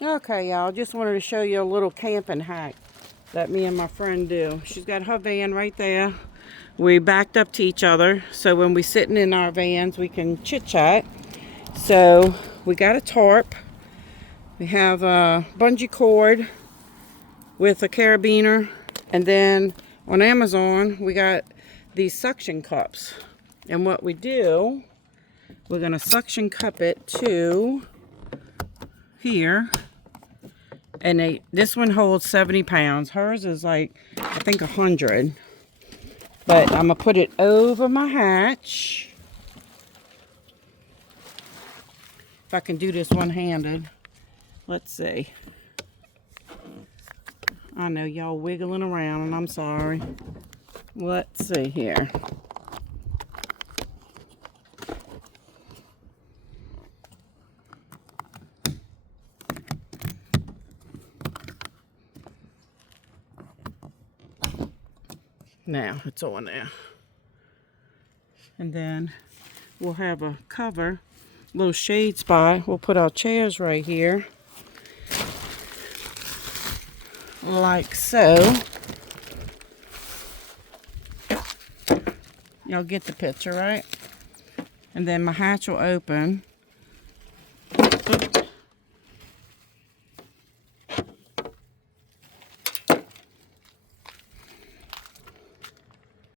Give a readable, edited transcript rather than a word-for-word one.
Okay, y'all, just wanted to show you a little camping hack that me and my friend do. She's got her van right there. We backed up to each other, so when we're sitting in our vans, we can chit-chat. So we got a tarp. We have a bungee cord with a carabiner. And then on Amazon, we got these suction cups. And what we do, we're going to suction cup it to here. And this one holds 70 pounds. Hers is like, I think 100. But I'm going to put it over my hatch. If I can do this one-handed. Let's see. I know y'all wiggling around and I'm sorry. Let's see here. Now it's on there. And then we'll have a cover, little shade spot. We'll put our chairs right here. Like so. Y'all get the picture, right? And then my hatch will open. Oops.